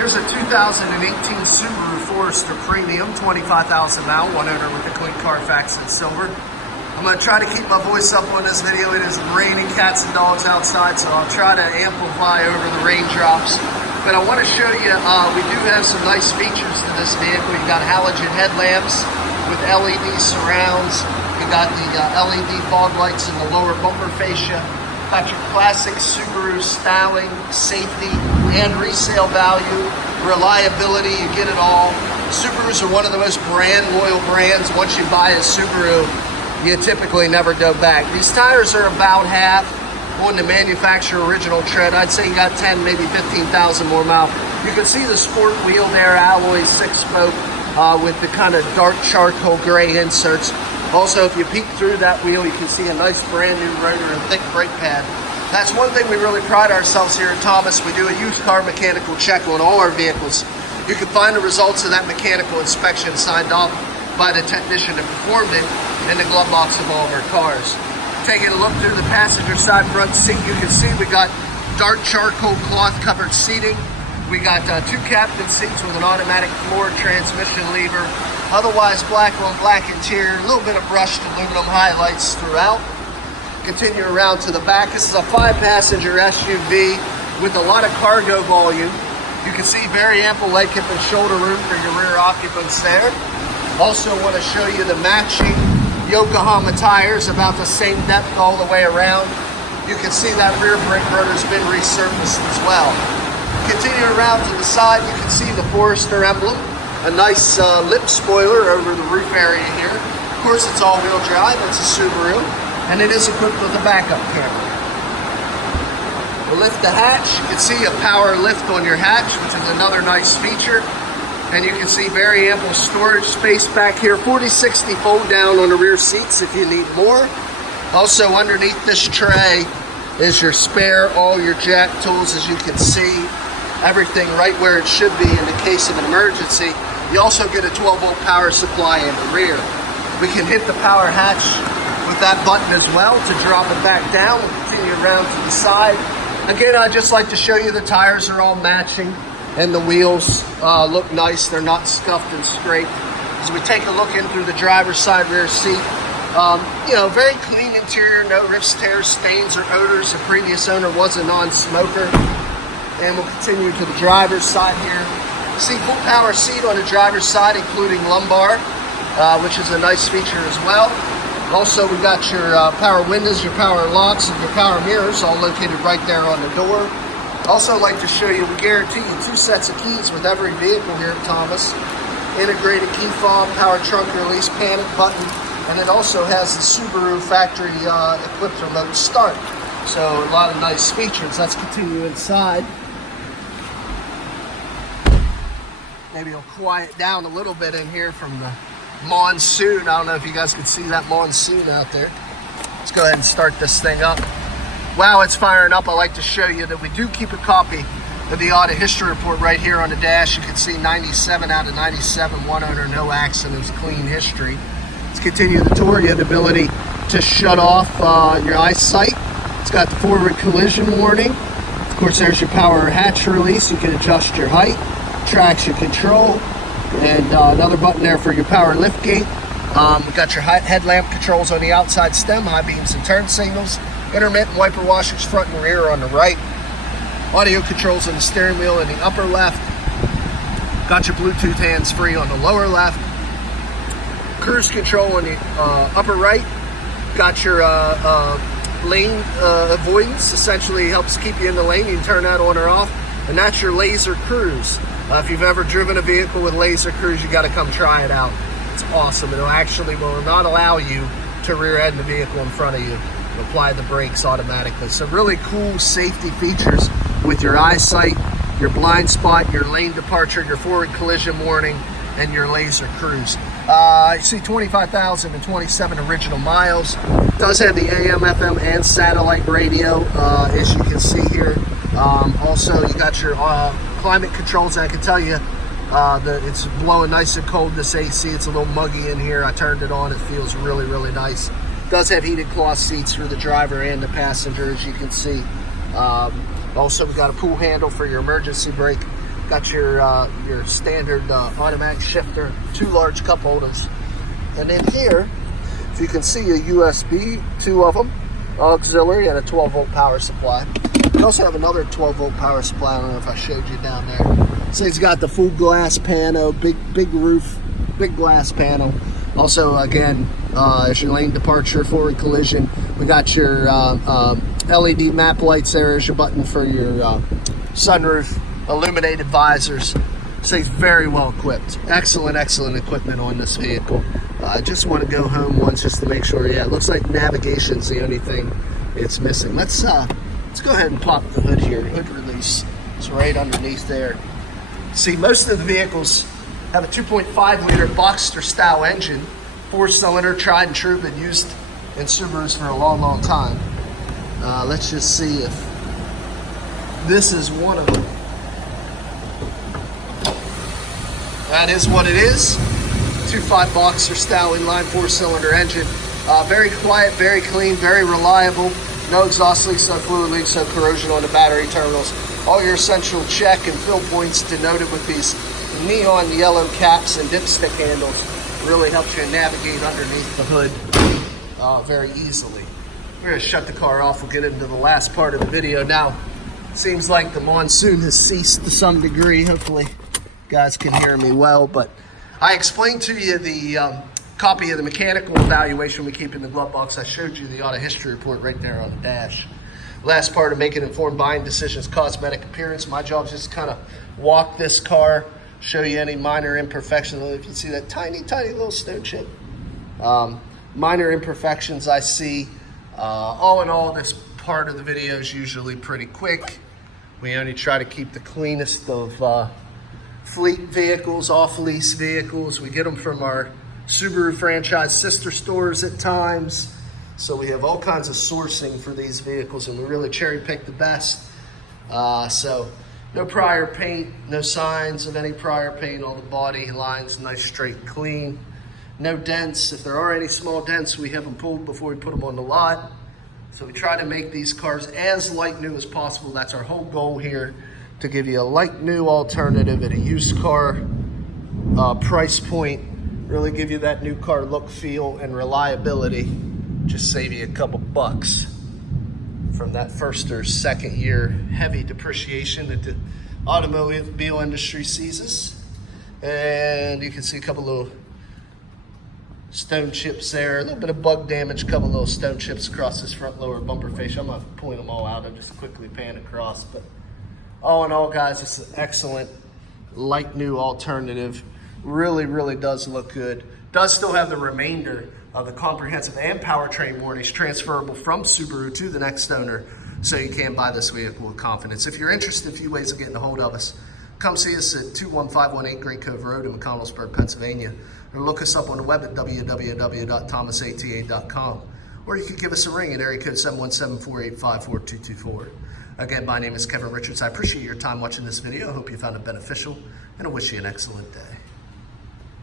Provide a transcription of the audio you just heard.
Here's a 2018 Subaru Forester Premium, 25,000 mile, one owner with a clean Carfax in silver. I'm going to try to keep my voice up on this video. It is raining cats and dogs outside, so I'll try to amplify over the raindrops. But I want to show you, we do have some nice features to this vehicle. You got halogen headlamps with LED surrounds. You got the LED fog lights in the lower bumper fascia. Got your classic Subaru styling, safety, and resale value, reliability, you get it all. Subarus are one of the most brand loyal brands. Once you buy a Subaru, you typically never go back. These tires are about half on the manufacturer original tread. I'd say you got 10, maybe 15,000 more miles. You can see the sport wheeled air alloy 6-spoke with the kind of dark charcoal gray inserts. Also, if you peek through that wheel, you can see a nice brand new rotor and thick brake pad. That's one thing we really pride ourselves here at Thomas. We do a used car mechanical check on all our vehicles. You can find the results of that mechanical inspection signed off by the technician that performed it in the glove box of all of our cars. Taking a look through the passenger side front seat, you can see we got dark charcoal cloth covered seating. We got two captain seats with an automatic floor transmission lever. Otherwise black on black interior, a little bit of brushed aluminum highlights throughout. Continue around to the back. This is a 5-passenger SUV with a lot of cargo volume. You can see very ample leg hip and shoulder room for your rear occupants there. Also want to show you the matching Yokohama tires, about the same depth all the way around. You can see that rear brake rotor's been resurfaced as well. Continue around to the side, you can see the Forester emblem. A nice lip spoiler over the roof area here. Of course, it's all-wheel drive. It's a Subaru, and it is equipped with a backup camera. We'll lift the hatch. You can see a power lift on your hatch, which is another nice feature. And you can see very ample storage space back here. 40/60 fold down on the rear seats if you need more. Also, underneath this tray is your spare, all your jack tools, as you can see. Everything right where it should be in the case of an emergency. You also get a 12-volt power supply in the rear. We can hit the power hatch with that button as well to drop it back down. We'll continue around to the side. Again, I'd just like to show you the tires are all matching and the wheels look nice. They're not scuffed and scraped. As we take a look in through the driver's side rear seat, you know, very clean interior, no rips, tears, stains, or odors. The previous owner was a non-smoker. And we'll continue to the driver's side here. See full power seat on the driver's side, including lumbar, which is a nice feature as well. Also, we got your power windows, your power locks, and your power mirrors, all located right there on the door. Also, like to show you, we guarantee you 2 sets of keys with every vehicle here at Thomas. Integrated key fob, power trunk release, panic button, and it also has the Subaru factory equipped remote start. So a lot of nice features. Let's continue inside. Maybe it'll quiet down a little bit in here from the monsoon. I don't know if you guys can see that monsoon out there. Let's go ahead and start this thing up. While it's firing up, I like to show you that we do keep a copy of the auto history report right here on the dash. You can see 97 out of 97, one owner, no accidents, clean history. Let's continue the tour. You have the ability to shut off your EYESIGHT. It's got the forward collision warning. Of course, there's your power hatch release. You can adjust your height, traction control, and another button there for your power lift gate. We've got your headlamp controls on the outside stem, high beams and turn signals, intermittent wiper washers front and rear on the right, audio controls on the steering wheel in the upper left, got your Bluetooth hands-free on the lower left, cruise control on the upper right, got your lane avoidance, essentially helps keep you in the lane. You can turn that on or off, and that's your laser cruise. If you've ever driven a vehicle with laser cruise, you got to come try it out. It's awesome. It'll actually will not allow you to rear end the vehicle in front of you. It'll apply the brakes automatically. So really cool safety features with your EYESIGHT, your blind spot, your lane departure, your forward collision warning, and your laser cruise. You see 25,027 original miles. It does have the AM, FM, and satellite radio, as you can see here. Also, you got your climate controls. And I can tell you that it's blowing nice and cold, this AC. It's a little muggy in here. I turned it on. It feels really, really nice. It does have heated cloth seats for the driver and the passenger, as you can see. Also, we got a pull handle for your emergency brake. Got your standard automatic shifter, 2 large cup holders. And in here, if you can see, a USB, 2 of them, auxiliary, and a 12-volt power supply. You also have another 12-volt power supply. I don't know if I showed you down there. So it's got the full glass PANO, big roof, big glass panel. Also, again, as your lane departure, forward collision, we got your LED map lights there as your button for your sunroof, illuminated visors. So it's very well equipped. Excellent equipment on this vehicle. I just want to go home once just to make sure. Yeah, it looks like navigation's the only thing it's missing. Let's go ahead and pop the hood here. Hood release. It's right underneath there. See, most of the vehicles have a 2.5 liter Boxster style engine, 4-cylinder, tried and true, been used in Subarus for a long time. Let's just see if this is one of them. That is what it is. 2.5 Boxster style inline 4-cylinder engine. Very quiet, very clean, very reliable. No exhaust leaks, no fluid leaks, no corrosion on the battery terminals. All your essential check and fill points denoted with these neon yellow caps and dipstick handles. Really helps you navigate underneath the hood very easily. We're gonna shut the car off. We'll get into the last part of the video now. Seems like the monsoon has ceased to some degree. Hopefully you guys can hear me well, but I explained to you the copy of the mechanical evaluation we keep in the glove box. I showed you the auto history report right there on the dash. Last part of making informed buying decisions, cosmetic appearance. My job is just kind of walk this car, show you any minor imperfections. If you see that tiny little stone chip, minor imperfections I see. All in all, this part of the video is usually pretty quick. We only try to keep the cleanest of fleet vehicles, off-lease vehicles. We get them from our Subaru franchise sister stores at times. So we have all kinds of sourcing for these vehicles, and we really cherry pick the best. So no prior paint, no signs of any prior paint. All the body lines nice, straight, and clean. No dents. If there are any small dents, we have them pulled before we put them on the lot. So we try to make these cars as light new as possible. That's our whole goal here, to give you a light new alternative at a used car price point. Really give you that new car look, feel, and reliability. Just save you a couple bucks from that first or second year heavy depreciation that the automobile industry sees. And you can see a couple little stone chips there, a little bit of bug damage, a couple little stone chips across this front lower bumper face. I'm not pulling them all out, I'm just quickly pan across. But all in all, guys, it's an excellent light new alternative. Really does look good. Does still have the remainder of the comprehensive and powertrain warranties transferable from Subaru to the next owner, so you can buy this vehicle with confidence. If you're interested, a few ways of getting a hold of us. Come see us at 21518 Great Cove Road in McConnellsburg, Pennsylvania, or look us up on the web at www.thomasata.com, or you could give us a ring at area code 717-485-4224. Again, my name is Kevin Richards. I appreciate your time watching this video. I hope you found it beneficial, and I wish you an excellent day.